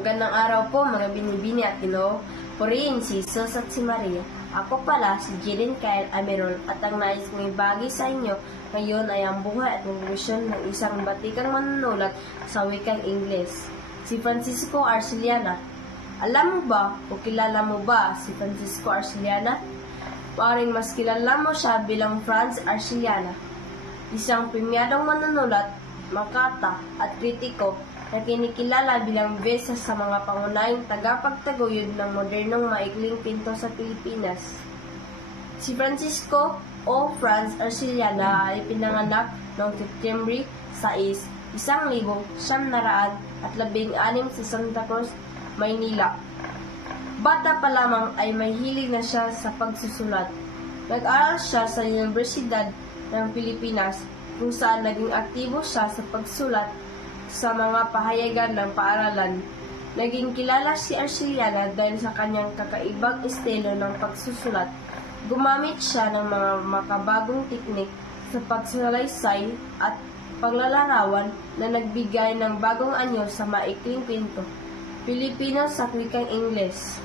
Magandang araw po mga binibini at Ginoo. Purihin si Jesus at si Maria. Ako pala si Jillian Kyle Ameron at ang nais kong ibagi sa inyo ngayon ay ang buhay at konklusyon ng isang batikang manunulat sa wikang Ingles, si Francisco Arceliana. Alam mo ba o kilala mo ba si Francisco Arceliana? Maaaring mas kilala mo siya bilang Franz Arceliana, isang premyadong manunulat, makata at kritiko na kinikilala bilang bisa sa mga pangunahing tagapagtaguyod ng modernong maikling pinto sa Pilipinas. Si Francisco o Franz Arceliana ay pinanganak noong September 6, 1916 sa Santa Cruz, Maynila. Bata pa lamang ay may hilig na siya sa pagsusulat. Nag-aral siya sa Universidad ng Pilipinas kung saan naging aktibo siya sa pagsulat sa mga pahayagan ng paaralan. Naging kilala si Arceliana dahil sa kanyang kakaibang estilo ng pagsusulat. Gumamit siya ng mga makabagong teknik sa pagsalaysay at paglalarawan na nagbigay ng bagong anyo sa maikling kwento Pilipino sa wikang Ingles.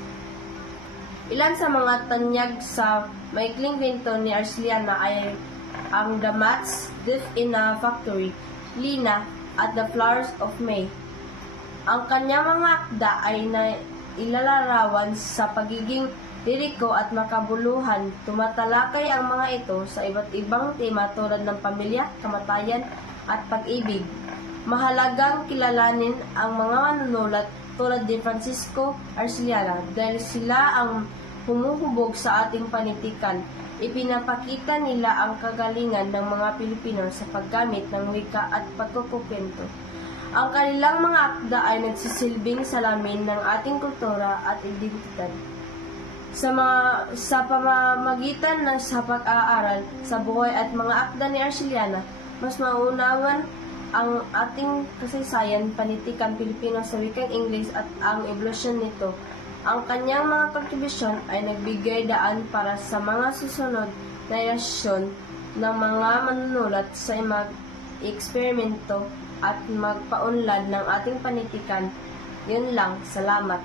Ilan sa mga tanyag sa maikling kwento ni Arceliana ay ang The Mats, Death in a Factory, Lina, at The Flowers of May. Ang kanyang mga akda ay ilalarawan sa pagiging liriko at makabuluhan. Tumatalakay ang mga ito sa iba't ibang tema tulad ng pamilya, kamatayan, at pag-ibig. Mahalagang kilalanin ang mga manunulat tulad ni Francisco Arceliana dahil sila ang humuhubog sa ating panitikan. Ipinapakita nila ang kagalingan ng mga Pilipino sa paggamit ng wika at pagkukukwento. Ang kanilang mga akda ay nagsisilbing salamin ng ating kultura at identidad. Sa pamamagitan ng sa pag-aaral sa buhay at mga akda ni Arceliana, mas mauunawan ang ating kasaysayan, panitikan Pilipino sa wikang Ingles at ang evolusyon nito. Ang kanyang mga kontribusyon ay nagbigay daan para sa mga susunod na henerasyon ng mga manunulat sa mag-eksperimento at magpaunlad ng ating panitikan. Yun lang, salamat.